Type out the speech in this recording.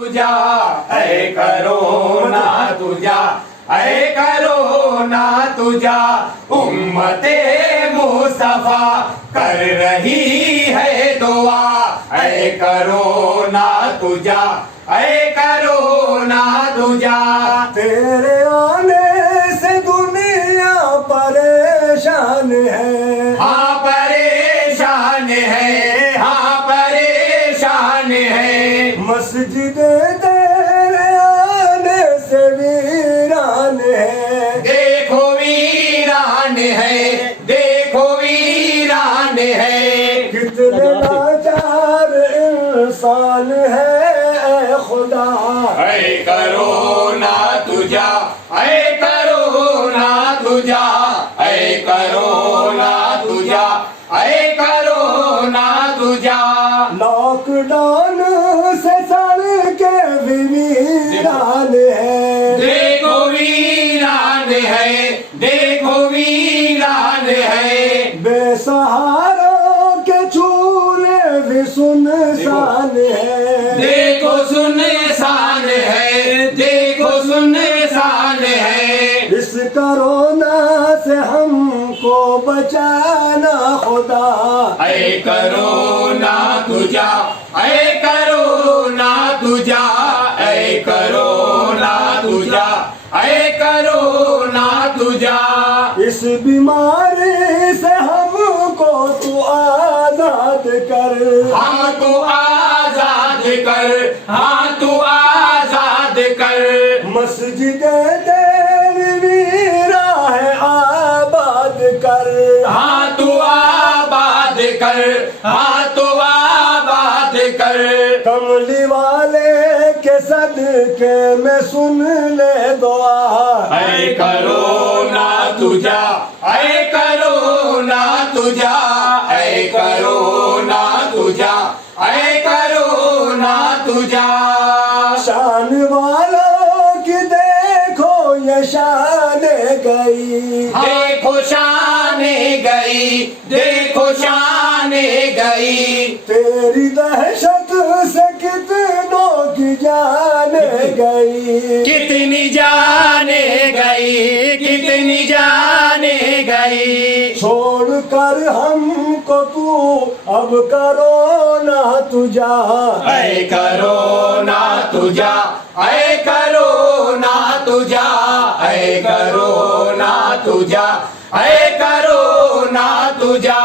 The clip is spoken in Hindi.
तुझा ऐ करोना तुझा ऐ करोना तुझा उम्मते मुस्तफा कर रही है दुआ ऐ करोना तुझा ऐ करोना तुझा। तेरे आने से दुनिया परेशान है, हाँ परेशान है, हाँ परेशान है। मस्जिद तेरे आने से वीरान है, देखो वीरान है, देखो वीरान है। कितने लाचार इंसान है ऐ खुदा। ऐ करोना तुझा ऐ करोना तुझा ऐ करोना तुझा ऐ करोना तुझा। लॉकडाउन से सड़कें भी वीरान है, देखो वीरान है, देखो वीरान है। बेसहारों के चूल्हे भी सुनसान है, देखो सुनसान है, देखो सुनसान है। इस कोरोना से हमको बचाना खुदा। ऐ करोना तुझा ऐ करोना तुझा ऐ करोना तुझा ऐ करोना तुझा। इस बीमारी से हमको तू आजाद कर, हाँ तू आजाद कर, हाँ तू आजाद कर। मस्जिद तेरी वीरा है आबाद कर, हाँ तू आबाद कर, हाँ तू आबाद कर। कमली वाले के सदके में सुन ले दुआ। ऐ करोना तुझा ऐ करोना तुझा ऐ करोना तुझा ऐ करोना तुझा। शान वालों की देखो ये शान गई, देखो शाने गई, देखो शाने गई। तेरी दहशत से कितनों की जान गई, कितनी जाने गई, कितनी जाने गई। छोड़ कर हमको तू अब करोना तुझा। ऐ करोना तुझा ऐ करोना तुझा ऐ करोना तुझा ऐ करोना तुझा।